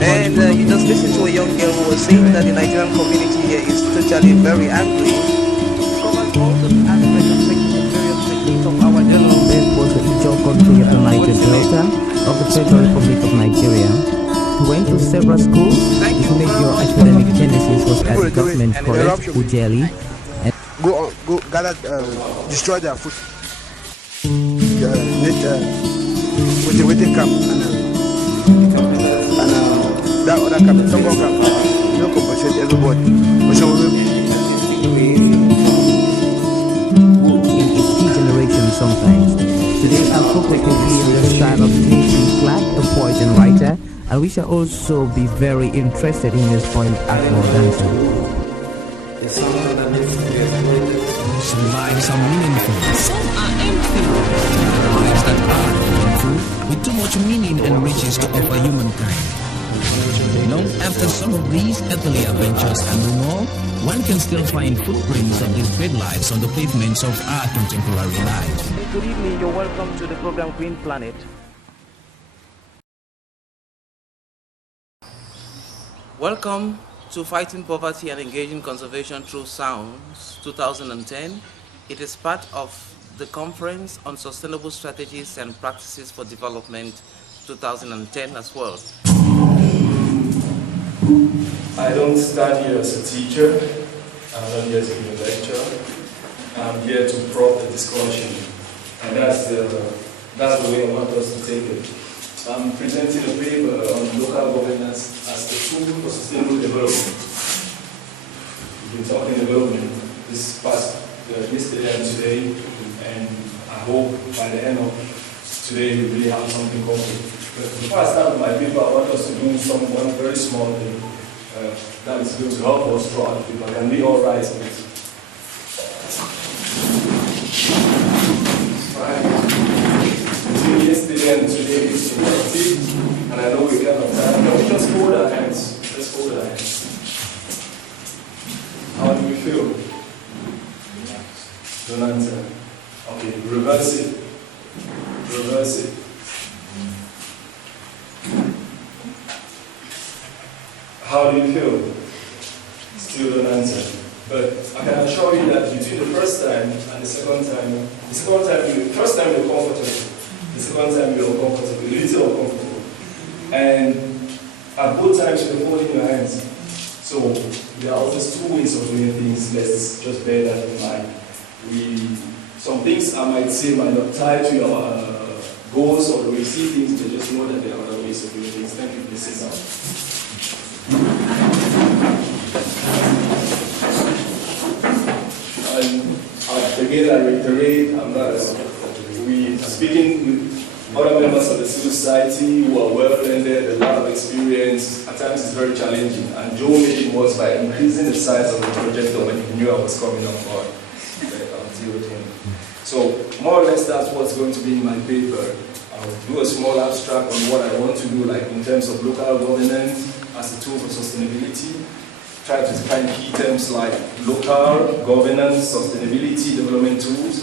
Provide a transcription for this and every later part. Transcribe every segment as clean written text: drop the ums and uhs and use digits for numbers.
And you just listen to a young girl who was saying that the Nigerian community here is totally very angry. It covers all the aspects and various techniques of our development. Was the Ijaw country of the Niger Delta of the Federal Republic of Nigeria. He went to several schools. His major academic genesis was at the government college, Ujeli. Go gather, destroy their food. With the camp and that other camp, some more camp. You don't compensate everybody. In its key generation sometimes. Today our focus will be on the style of K.C. Clark, a poet and writer, and we shall also be very interested in his point Akmo dancer. Some lives are meaningful, some are empty. Lives that are meaningful, with too much meaning and riches to offer humankind. Long after some of these earthly adventures and more, one can still find footprints of these great lives on the pavements of our contemporary life. Good evening, you're welcome to the program Green Planet. Welcome to Fighting Poverty and Engaging Conservation Through Sounds 2010. It is part of the Conference on Sustainable Strategies and Practices for Development 2010 as well. I don't stand here as a teacher, I'm not here to give a lecture, I'm here to prompt the discussion, and that's the way I want us to take it. I'm presenting a paper on local governance as a tool for sustainable development. We've been talking development this past yesterday and today, and I hope by the end of today we really have something concrete. But before I start with my paper, I want us to do one very small thing that is going to help us throughout the paper. Can we all rise, please? Fine. Between yesterday and today is hectic, and I know we got enough time. Can we just hold our hands? Let's hold our hands. How do we feel? Don't answer. Okay, reverse it. Reverse it. How do you feel? Still don't answer. But I can assure you that between the first time and the second time first time you're comfortable, the second time you're uncomfortable, a little uncomfortable. And at both times you're holding your hands. So there are always two ways of doing things. Let's just bear that in mind. Some things I might say might not tie to your goals or the way you see things, but just know that there are other ways of doing things. Thank you for listening now. Again, I reiterate, we are speaking with other members of the civil society who are well-blended, a lot of experience. At times it's very challenging, and Joe made it worse by increasing the size of the project when he knew I was coming on board. I'll deal with him. So more or less that's what's going to be in my paper. I'll do a small abstract on what I want to do, like in terms of local governance as a tool for sustainability. Try to define key terms like local governance, sustainability, development tools.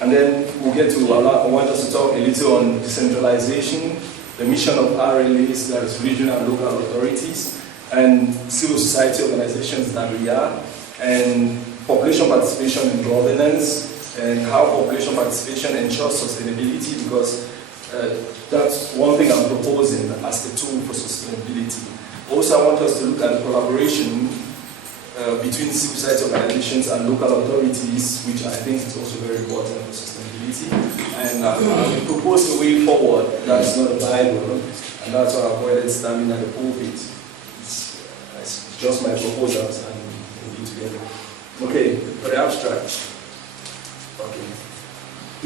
And then we'll get to, I want us to talk a little on decentralization, the mission of RLAs, that is regional and local authorities, and civil society organizations that we are, and population participation in governance, and how population participation ensures sustainability, because that's one thing I'm proposing as the tool for sustainability. Also, I want us to look at the collaboration between civil society organizations and local authorities, which I think is also very important for sustainability. And I will propose a way forward that's not a Bible, and that's why I avoided standing at the pulpit. It's just my proposals, and we'll be together. Okay, for the abstract. Okay.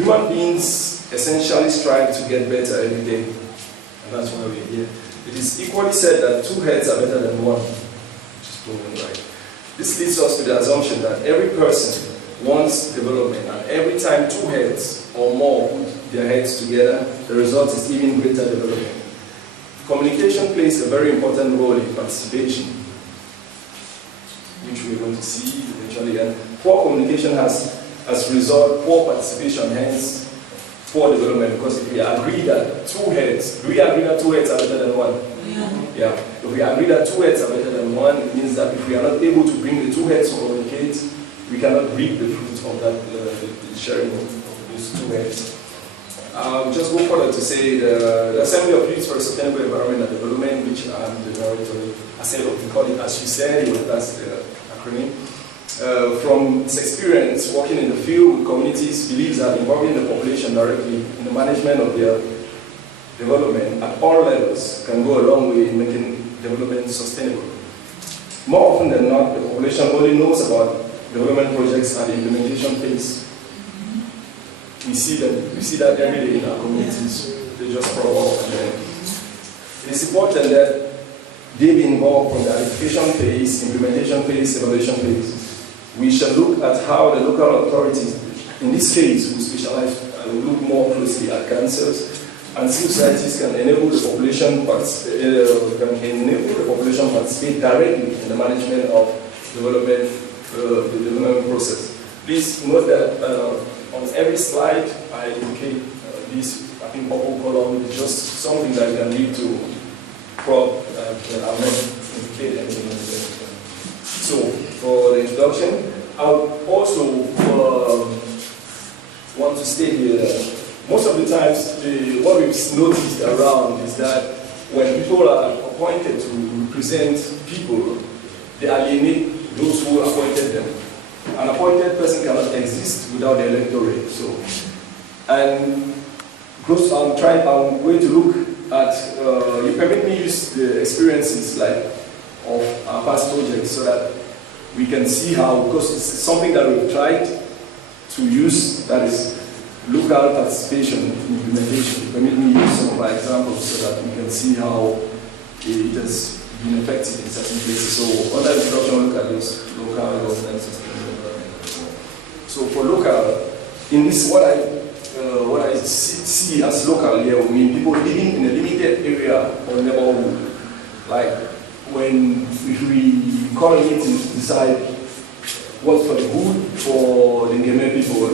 Human beings essentially strive to get better every day, and that's why we're here. It is equally said that two heads are better than one, which is proven right. This leads us to the assumption that every person wants development, and every time two heads or more put their heads together, the result is even greater development. Communication plays a very important role in participation, which we're going to see eventually. And poor communication has as a result poor participation, hence for development, because if we agree that two heads, do we agree that two heads are better than one? Yeah. If we agree that two heads are better than one, it means that if we are not able to bring the two heads to communicate, we cannot reap the fruits of that the sharing of these two heads. Just go further to say the Assembly of Youth for a Sustainable Environment and Development, which I'm the narrator, we call it ASYOUSED, that's the acronym. From its experience working in the field with communities, believes that involving the population directly in the management of their development at all levels can go a long way in making development sustainable. More often than not, the population only knows about development projects at the implementation phase. We see that every day in our communities. They just provoke. It is important that they be involved from the identification phase, implementation phase, evaluation phase. We shall look at how the local authorities, in this case, who specialize and will look more closely at cancers, and civil societies can enable the population participate directly in the management of development, the development process. Please note that on every slide I indicate this, I think purple column is just something that you can lead to prop that I'm not indicate anything on there. So for the introduction, I would also want to state here that most of the times what we've noticed around is that when people are appointed to represent people, they alienate those who appointed them. An appointed person cannot exist without the electorate. So, and I'm going to look at, you permit me use the experiences like of our past projects so that we can see how, because it's something that we've tried to use, that is local participation in implementation. Permit me use some of our examples so that we can see how it has been effective in certain places. So under introduction, look at this local governance system. So for local, in this what I see as local here, we mean people living in a limited area or neighborhood. Like when we call a meeting to decide what's for the good for the Ngeme people,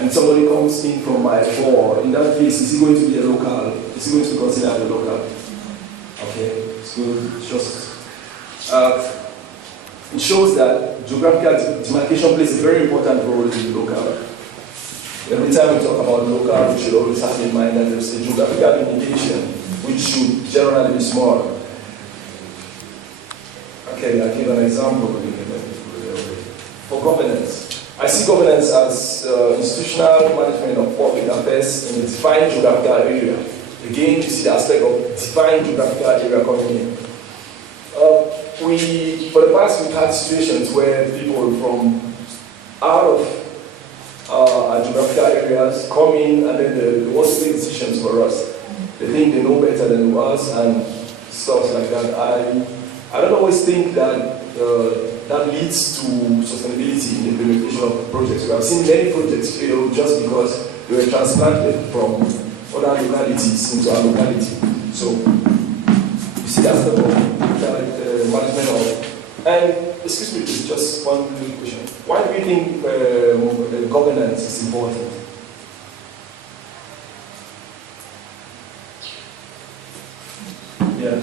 and somebody comes in from my floor, in that case, is he going to be a local? Is he going to be considered a local? Okay, so it shows that geographical demarcation plays a very important role in local. Every time we talk about local, we should always have in mind that there's a geographical indication, which should generally be small. Okay, I'll give an example. For governance, I see governance as institutional management of public affairs in a defined geographical area. Again, you see the aspect of defined geographical area coming in. For the past, we've had situations where people from out of our geographical areas come in and then they want to make decisions for us. They think they know better than us and stuff like that. I don't always think that that leads to sustainability in the implementation of projects. We have seen many projects fail just because they were transplanted from other localities into our locality. So, you see that's the management of. And, excuse me, please, just one quick question. Why do you think the governance is important? Yeah.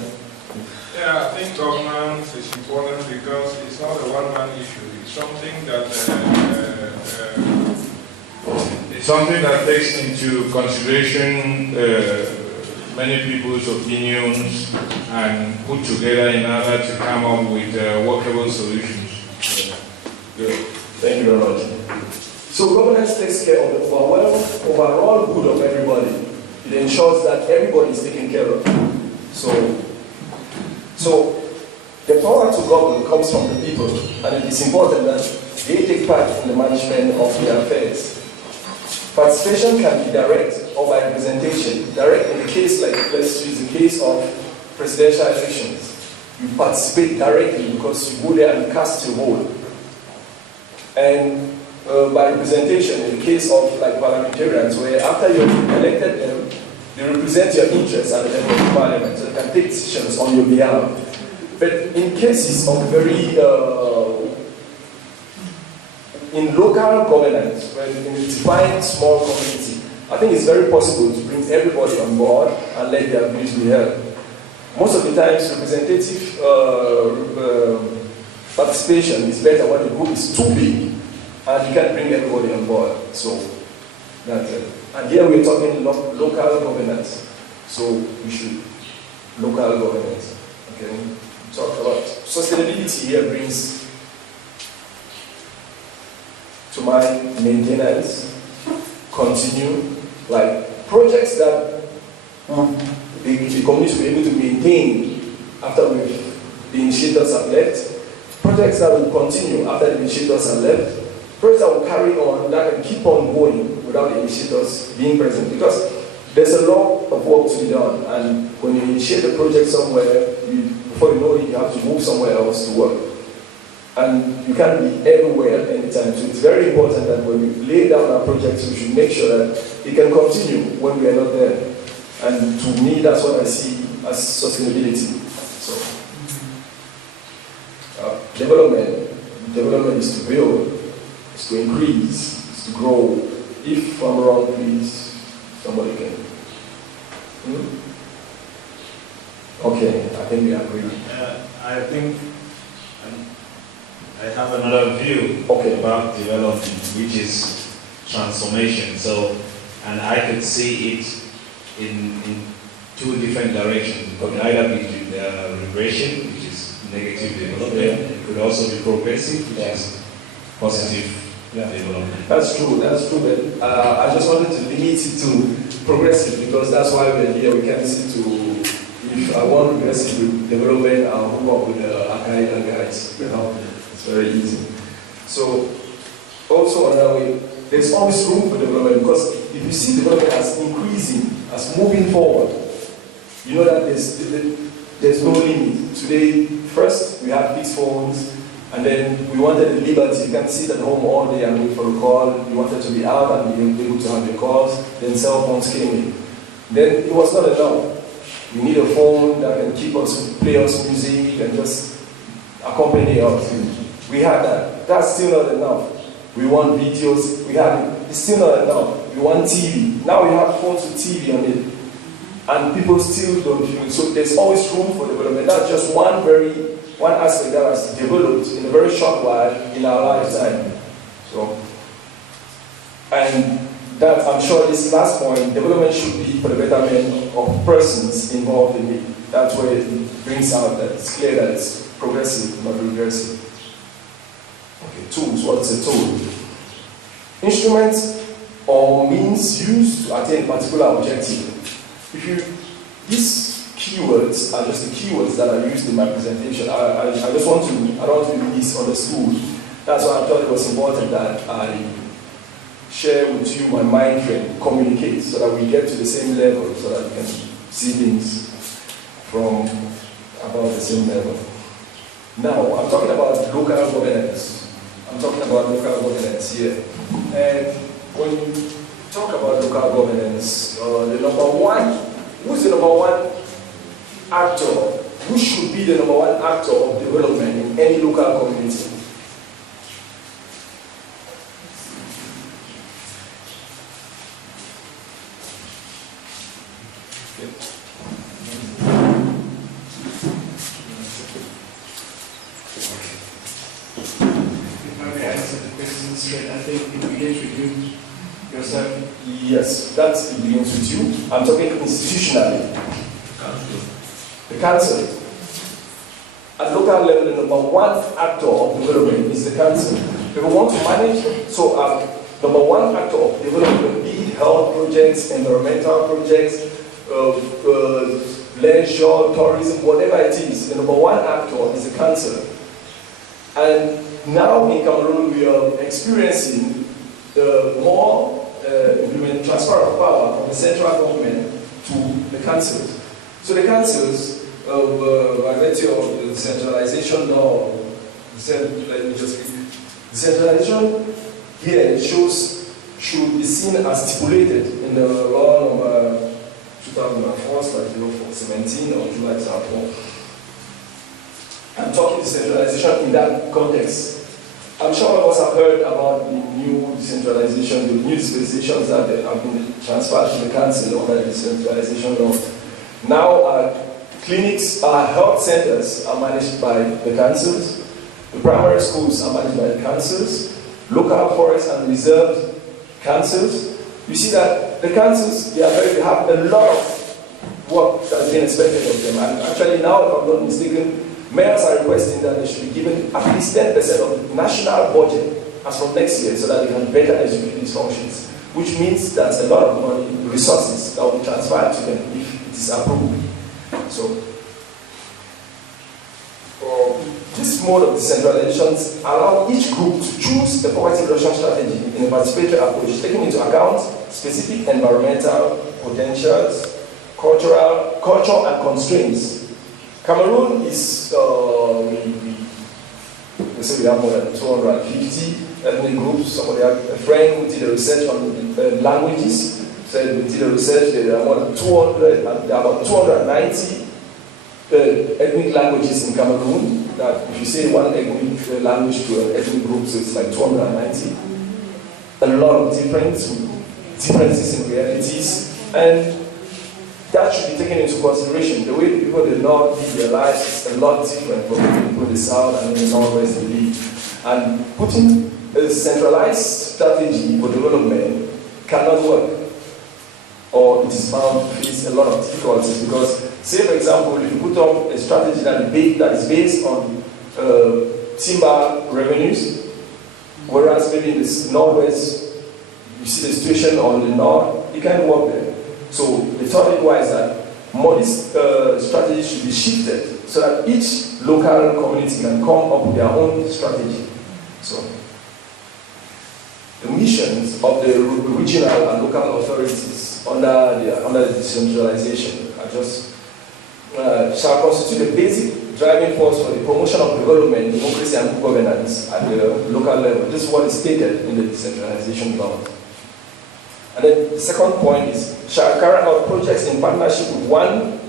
Yeah, I think governance is important because it's not a one-man issue. It's something that takes into consideration many people's opinions and put together in order to come up with workable solutions. Good. Thank you very much. So governance takes care of the overall good of everybody. It ensures that everybody is taken care of. So the power to govern comes from the people, and it is important that they take part in the management of their affairs. Participation can be direct or by representation. Direct in the case, like let's use the case of presidential elections. You participate directly because you go there and cast your vote. And by representation, in the case of like parliamentarians, where after you've elected them, they represent your interests at the level of the parliament, so they can take decisions on your behalf. But in cases of in local governance, when in a defined small community, I think it's very possible to bring everybody on board and let their views be heard. Most of the times, representative participation is better when the group is too big and you can't bring everybody on board. So that's it. And here we're talking local governance. So we should local governance. Okay. Talk about sustainability here brings to mind maintenance, continue, like projects that the community will be able to maintain after the initiators have left, projects that will continue after the initiators have left, projects that will carry on, that can keep on going without the initiators being present. Because there's a lot of work to be done, and when you initiate a project somewhere, before you know it, you have to move somewhere else to work. And you can't be everywhere at any time. So it's very important that when we lay down our projects, we should make sure that it can continue when we are not there. And to me, that's what I see as sustainability. So, development is to build, is to increase, is to grow. If I'm wrong, please, somebody can. Okay, I think we agree. I think I have another view about development, which is transformation. So, and I could see it in two different directions. It could either be regression, which is negative development. It could also be progressive, which is positive development. That's true, but I just wanted to limit it to progressive because that's why we're here. We can't see to, if I want progressive development, I'll hook up with archive and guides. You know, it's very easy. So, also another way, there's always room for development because if you see development as increasing, as moving forward, you know that there's no limit. Today, first we had fixed phones, and then we wanted the liberty. You can sit at home all day and wait for a call. You wanted to be out and be able to have your calls. Then cell phones came in. Then it was not enough. We need a phone that can keep us, play us music and just accompany us. We had that. That's still not enough. We want videos. We had it. It's still not enough. We want TV. Now we have phones with TV on it. And people still don't use. So there's always room for development. That's just one aspect that has developed in a very short while in our lifetime. So, and that I'm sure this last point, development should be for the betterment of persons involved in it. That's where it brings out that it's clear that it's progressive, not regressive. Okay, tools. What's a tool? Instruments or means used to attain a particular objective. These keywords are just the keywords that are used in my presentation. I don't want to be misunderstood. That's why I thought it was important that I share with you my mind frame, communicate, so that we get to the same level, so that we can see things from about the same level. Now, I'm talking about local governance. I'm talking about local governance here. And when you talk about local governance, who's the number one actor? Who should be the number one actor of development in any local community? If I may answer the question straight, I think it begins with you yourself. Yes, that begins with you. I'm talking institutionally. The council. At local level, the number one actor of development is the council. If we want to manage, so number one actor of development, be it health projects, environmental projects, leisure, tourism, whatever it is, the number one actor is the council. And now in Cameroon, we are experiencing the more transfer of power from the central government to the councils. So the councils, by virtue of the decentralization law, decentralization here should be seen as stipulated in the law number 2004/0417 or July 2004. I'm talking decentralization in that context. I'm sure all of us have heard about the new decentralization, the new dispensations that have been transferred to the council under the decentralization law. Now our clinics, our health centers are managed by the councils, the primary schools are managed by the councils, local forests and reserve councils. You see that the councils, they have a lot of work that's been expected of them. And actually now, if I'm not mistaken, mayors are requesting that they should be given at least 10% of the national budget as from next year so that they can better execute these functions, which means that's a lot of money, resources that will be transferred to them if it is approved. So, this mode of decentralization allows each group to choose a poverty reduction strategy in a participatory approach, taking into account specific environmental potentials, culture and constraints. Cameroon is, we say we have more than 250 ethnic groups. Somebody had a friend who did a research on languages, said we did a research, there are more than 200, and there are about 290 ethnic languages in Cameroon. That if you say one ethnic language to an ethnic group, so it's like 290. A lot of differences in realities, and that should be taken into consideration. The way the people in the North live their lives is a lot different from the people in the South and in the Northwest live. And putting a centralized strategy for development cannot work, or it is bound to face a lot of difficulties. Because, say for example, if you put up a strategy that is based on timber revenues, whereas maybe in the Northwest you see the situation on the North, it can't work there. So the thought is that this strategy should be shifted so that each local community can come up with their own strategy. So the missions of the regional and local authorities under the decentralization are just shall constitute the basic driving force for the promotion of development, democracy, and good governance at the local level. This is what is stated in the decentralization law. And then the second point is, shall carry out projects in partnership with one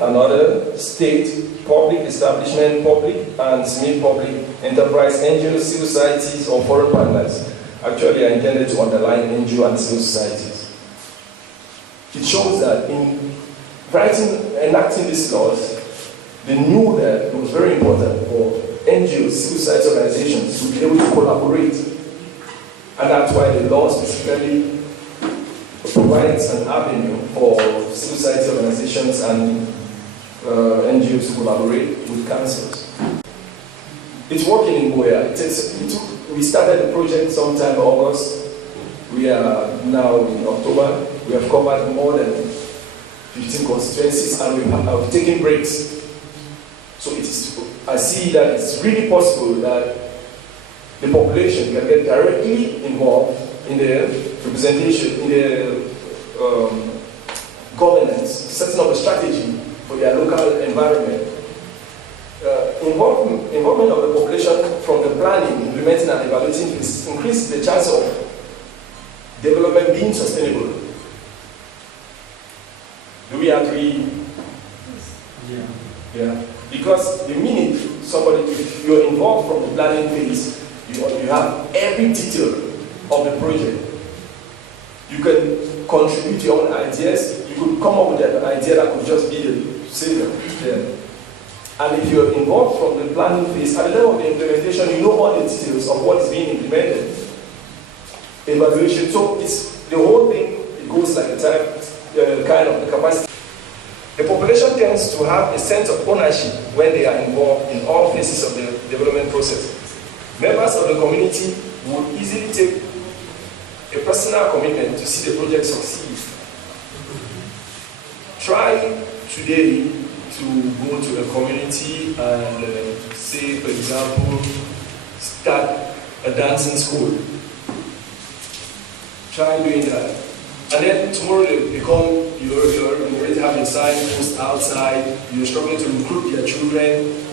another state, public establishment, public and semi-public enterprise, NGOs, civil societies, or foreign partners. Actually, I intended to underline NGO and civil societies. It shows that in enacting these laws, they knew that it was very important for NGOs, civil society organizations to be able to collaborate. And that's why the law specifically provides an avenue for civil society organizations and NGOs to collaborate with councils. It's working in Mbongaya. We started the project sometime in August. We are now in October. We have covered more than 15 constituencies and we have taken breaks. So I see that it's really possible that the population can get directly involved in the representation, in the governance, setting up a strategy for their local environment. Involvement of the population from the planning, implementing and evaluating increases the chance of development being sustainable. Do we agree? Yeah. Because the minute if you're involved from the planning phase, you have every detail of the project. You can contribute your own ideas. You could come up with an idea that could just be the savior. Yeah. And if you're involved from the planning phase, at the level of the implementation, you know all the details of what is being implemented. Evaluation. So the whole thing, it goes like a kind of the capacity. The population tends to have a sense of ownership when they are involved in all phases of the development process. Members of the community would easily take a personal commitment to see the project succeed. Try today to go to a community and say, for example, start a dancing school. Try doing that. And then tomorrow you already have your signpost outside, you're struggling to recruit your children.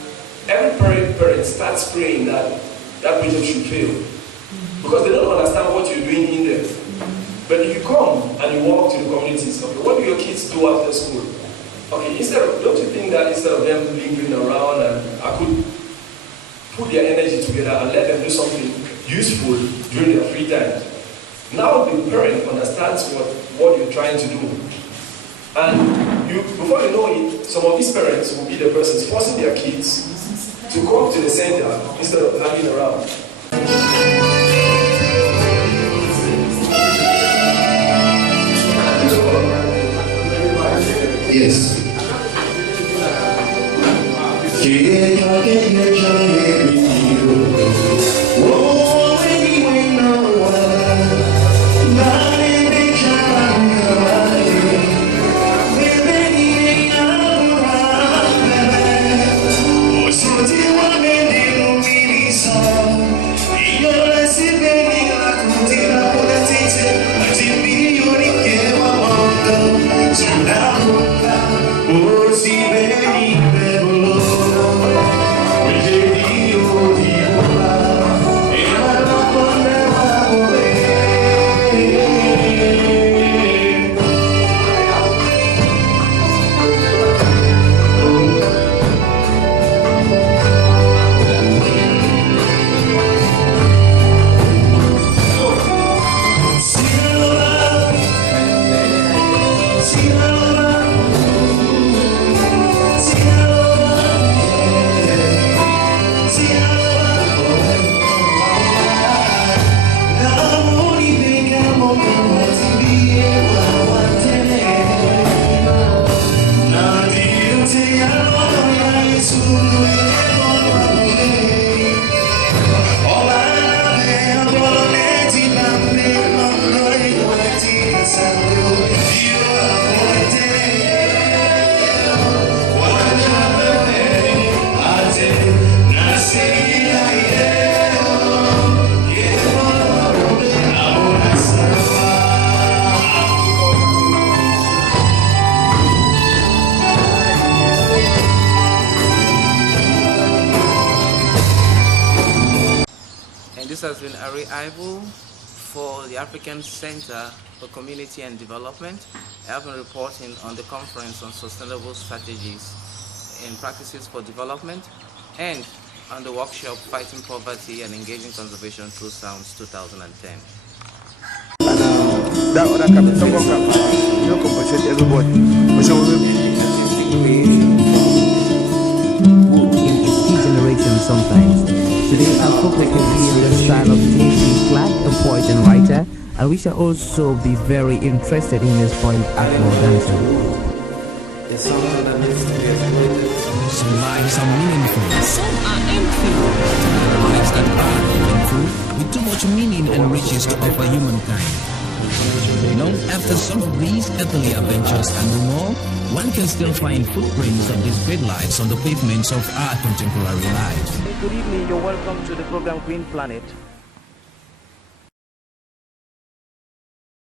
Every parent starts praying that project should fail. Because they don't understand what you're doing in there. But if you come and you walk to the communities, okay, what do your kids do after school? Okay, don't you think that instead of them lingering around and I could put their energy together and let them do something useful during their free time. Now the parent understands what you're trying to do. And before you know it, some of these parents will be the persons forcing their kids to come to the center instead of hanging around. Yes. This has been Arrey Ivo for the African Center for Community and Development. I have been reporting on the conference on sustainable strategies and practices for development and on the workshop Fighting Poverty and Engaging Conservation Through Sounds 2010. That other coming, some more coming. You compensate everybody. In its key generation sometimes. Today our program can be in the style of J.P. Clark, a poet and writer, and we shall also be very interested in his poem Akmo Dancer. Some lives are meaningful, some are empty. Lives that are meaningful, with too much meaning and riches to offer humankind. After some of these earthly adventures and more, one can still find footprints of these great lives on the pavements of our contemporary life. Good evening, you're welcome to the program Green Planet.